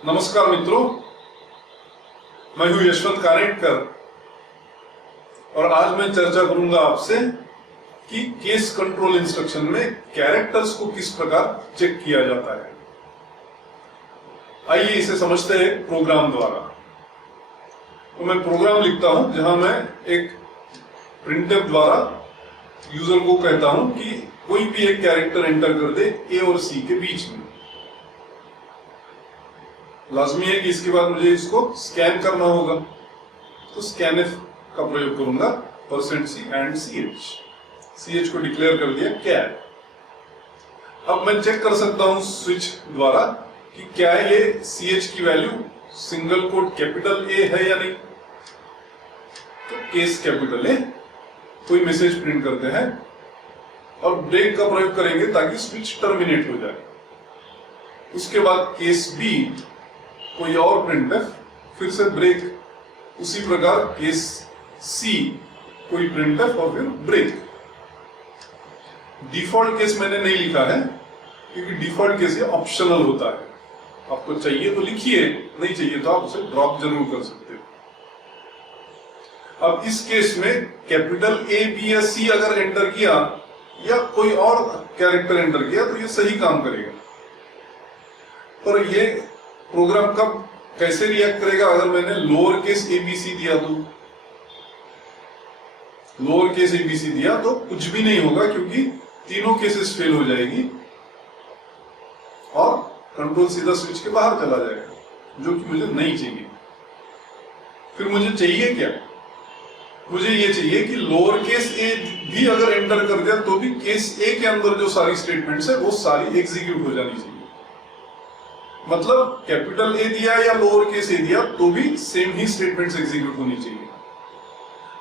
नमस्कार मित्रों, मैं हूं यशवंत कानेटकर और आज मैं चर्चा करूंगा आपसे कि केस कंट्रोल इंस्ट्रक्शन में कैरेक्टर्स को किस प्रकार चेक किया जाता है। आइए इसे समझते हैं प्रोग्राम द्वारा। तो मैं प्रोग्राम लिखता हूं जहां मैं एक प्रिंटफ द्वारा यूजर को कहता हूं कि कोई भी एक कैरेक्टर एंटर कर दे ए और सी के बीच में। लाजमी है कि इसके बाद मुझे इसको स्कैन करना होगा, तो स्कैनफ का प्रयोग करूंगा %C एंड CH को डिक्लेयर कर दिया कैर। अब मैं चेक कर सकता हूं स्विच द्वारा कि क्या ये CH की value single quote capital A है या नहीं। तो केस कैपिटल ए कोई मैसेज प्रिंट करते हैं और ब्रेक का प्रयोग करेंगे ताकि स्विच टर्मिनेट हो जाए। उसके बाद केस बी कोई और प्रिंटफ, फिर से ब्रेक। उसी प्रकार केस सी कोई प्रिंटफ और फिर ब्रेक। डिफॉल्ट केस मैंने नहीं लिखा है क्योंकि डिफॉल्ट केस ये ऑप्शनल होता है। आपको चाहिए तो लिखिए, नहीं चाहिए तो आप उसे ड्रॉप जरूर कर सकते हो। अब इस केस में कैपिटल ए बी या सी अगर एंटर किया या कोई और कैरेक्टर एंटर किया तो ये सही काम करेगा। पर ये प्रोग्राम कब कैसे रिएक्ट करेगा अगर मैंने लोअर केस एबीसी दिया तो? लोअर केस एबीसी दिया तो कुछ भी नहीं होगा क्योंकि तीनों केसेस फेल हो जाएगी और कंट्रोल सीधा स्विच के बाहर चला जाएगा, जो कि मुझे नहीं चाहिए। फिर मुझे चाहिए क्या? मुझे ये चाहिए कि लोअर केस ए भी अगर एंटर कर दिया तो भी केस ए के अंदर जो सारी स्टेटमेंट्स है वो सारी एग्जीक्यूट हो जानी चाहिए। मतलब कैपिटल ए दिया या लोअर केस ए दिया तो भी सेम ही स्टेटमेंट्स एग्जीक्यूट होनी चाहिए।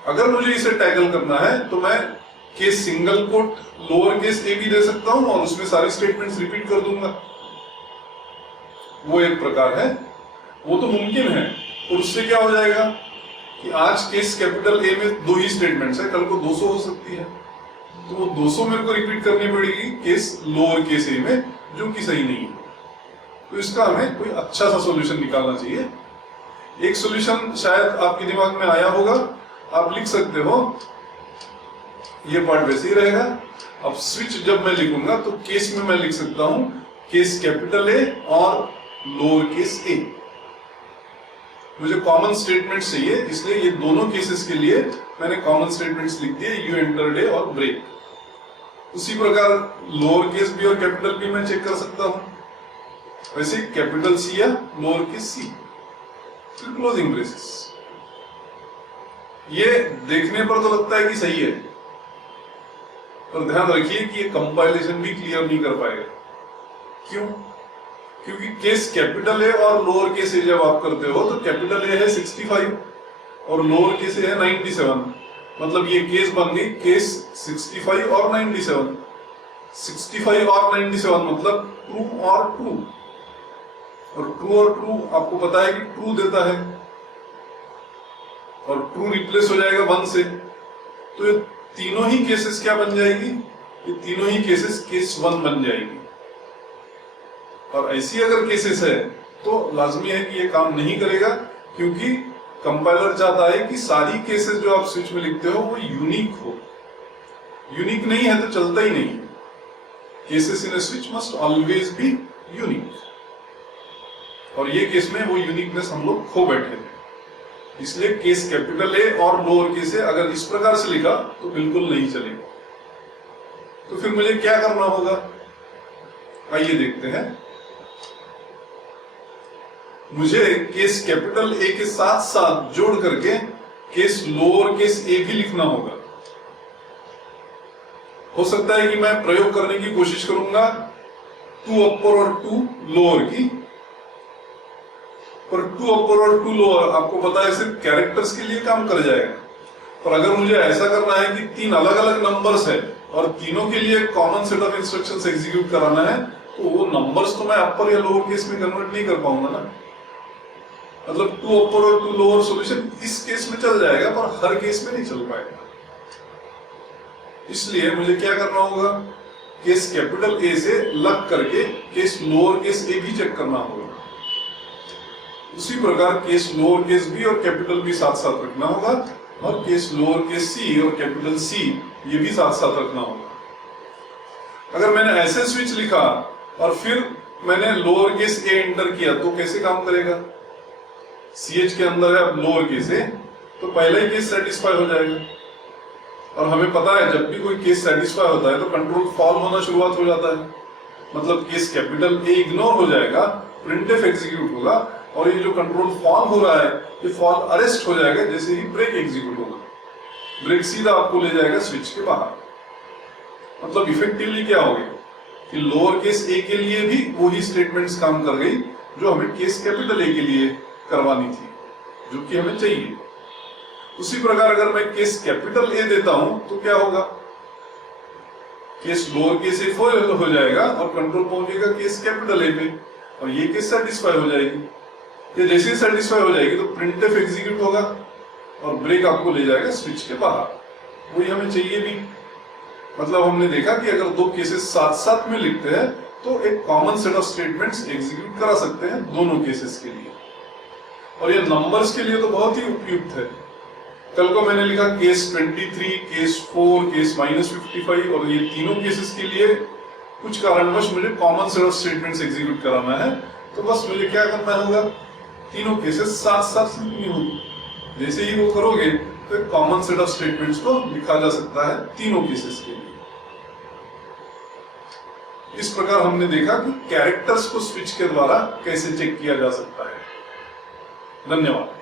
अगर मुझे इसे टैकल करना है तो मैं case single quote lower case a भी दे सकता हूं और उसमें सारी स्टेटमेंट्स रिपीट कर दूंगा। वो एक प्रकार है, वो तो मुमकिन है। और उससे क्या हो जाएगा कि आज केस कैपिटल ए में 2 ही स्टेटमेंट्स है, कल को 200 हो सकती है, तो वो 200 मेरे को रिपीट करनी पड़ेगी केस लोअर केस ए में, जो कि सही नहीं है। तो इसका हमें कोई अच्छा सा सॉल्यूशन निकालना चाहिए। एक सॉल्यूशन शायद आपके दिमाग में आया होगा, आप लिख सकते हो। ये पार्ट वैसे ही रहेगा। अब स्विच जब मैं लिखूंगा तो केस में मैं लिख सकता हूं केस कैपिटल ए और लोअर केस ए। मुझे कॉमन स्टेटमेंट चाहिए, इसलिए ये दोनों केसेस के लिए मैंने कॉमन स्टेटमेंट्स लिख दिए, यू एंटर्ड ए और ब्रेक। उसी प्रकार लोअर केस बी और कैपिटल बी मैं चेक कर सकता हूं। वैसे कैपिटल सी या लोअर केस सी, फिर क्लोजिंग ब्रेसेस। ये देखने पर तो लगता है कि सही है, पर ध्यान रखिए कि ये कंपाइलेशन भी क्लियर नहीं कर पाएगा। क्यों? क्योंकि केस कैपिटल ए और लोअर केस ए जब आप करते हो तो कैपिटल ए है 65 और लोअर केस ए है 97। मतलब ये केस बन गई केस 65 और 97। 65 और 97 मतलब ट्रू और ट्रू, और ट्रू आपको पता है कि ट्रू देता है और ट्रू रिप्लेस हो जाएगा 1 से। तो ये तीनों ही केसेस क्या बन जाएगी? ये तीनों ही केसेस केस 1 बन जाएगी। और ऐसी अगर केसेस है तो लाजमी है कि ये काम नहीं करेगा, क्योंकि कंपाइलर चाहता है कि सारी केसेस जो आप स्विच में लिखते हो वो यूनिक हो। यूनिक नहीं है तो चलता ही नहीं। Cases in A switch must always be unique, और ये केस में वो यूनिकनेस हम लोग खो बैठे थे। इसलिए केस कैपिटल ए और लोअर केस ए अगर इस प्रकार से लिखा तो बिल्कुल नहीं चलेगा। तो फिर मुझे क्या करना होगा, आइए देखते हैं। मुझे केस कैपिटल ए के साथ साथ जोड़ करके केस लोअर केस ए भी लिखना होगा। हो सकता है कि मैं प्रयोग करने की कोशिश करूंगा 2 अपर और 2 लोअर की, पर 2 अपर और 2 लोअर आपको पता है सिर्फ कैरेक्टर्स के लिए काम कर जाएगा। पर अगर मुझे ऐसा करना है कि 3 अलग अलग नंबर्स है और तीनों के लिए common set of instructions execute कराना है, तो वो नंबर्स तो मैं अपर या लोअर केस में कन्वर्ट नहीं कर पाऊंगा ना। मतलब 2 अपर और 2 लोअर सॉल्यूशन इस केस में चल जाएगा पर हर केस में नहीं चल पाएगा। इसलिए मुझे क्या करना होगा, केस कैपिटल ए से लग करके केस लोअर केस ए भी चेक करना होगा। उसी प्रकार केस लोअर केस बी और कैपिटल बी साथ साथ रखना होगा, और केस लोअर केस सी और कैपिटल सी ये भी साथ साथ रखना होगा। अगर मैंने ऐसे स्विच लिखा और फिर मैंने लोअर केस ए एंटर किया तो कैसे काम करेगा? CH के अंदर है अब लोअर केस ए, तो पहला ही केस सेटिस्फाई हो जाएगा। और हमें पता है जब भी कोई केस सेटिस्फाई होता है तो कंट्रोल फॉल होना शुरुआत हो जाता है, मतलब केस कैपिटल ए इग्नोर हो जाएगा, प्रिंटफ एग्जीक्यूट होगा, और ये जो कंट्रोल फॉल हो रहा है ये फॉल अरेस्ट हो जाएगा जैसे ही ब्रेक एग्जीक्यूट होगा। ब्रेक सीधा आपको ले जाएगा स्विच के बाहर। मतलब इफेक्टिवली क्या हो गया कि लोअर केस ए के लिए भी वही स्टेटमेंट्स काम कर गई जो हमें केस कैपिटल ए के लिए करवानी थी, जो कि हमें चाहिए। उसी प्रकार अगर मैं केस कैपिटल ए देता हूं तो क्या होगा? केस लोअर केस ए फॉल हो जाएगा और कंट्रोल पहुंचेगा केस कैपिटल ए पे, और ये केस सेटिस्फाई हो जाएगी। ये जैसे ही सेटिस्फाई हो जाएगी तो प्रिंटफ एग्जीक्यूट होगा और ब्रेक आपको ले जाएगा स्विच के बाहर। वही हमें चाहिए भी। मतलब हमने देखा कि अगर दो केसेस साथ साथ में लिखते हैं तो एक common set of statements execute करा सकते हैं दोनों केसेस के लिए, और ये नंबर्स के लिए तो बहुत ही उपयुक्त है। कल को मैंने लिखा केस 23, केस 4, केस -55, और ये तीनों केसेस के लिए कुछ कारणवश मुझे common set of statements execute कराना है, तो बस मुझे क्या करना होगा? तीनों केसेस साथ साथ लिखनी होगी। जैसे ही वो करोगे तो एक कॉमन सेट ऑफ स्टेटमेंट्स को लिखा जा सकता है तीनों केसेस के लिए। इस प्रकार हमने देखा कि कैरेक्टर्स को स्विच के द्वारा कैसे चेक किया जा सकता है। धन्यवाद।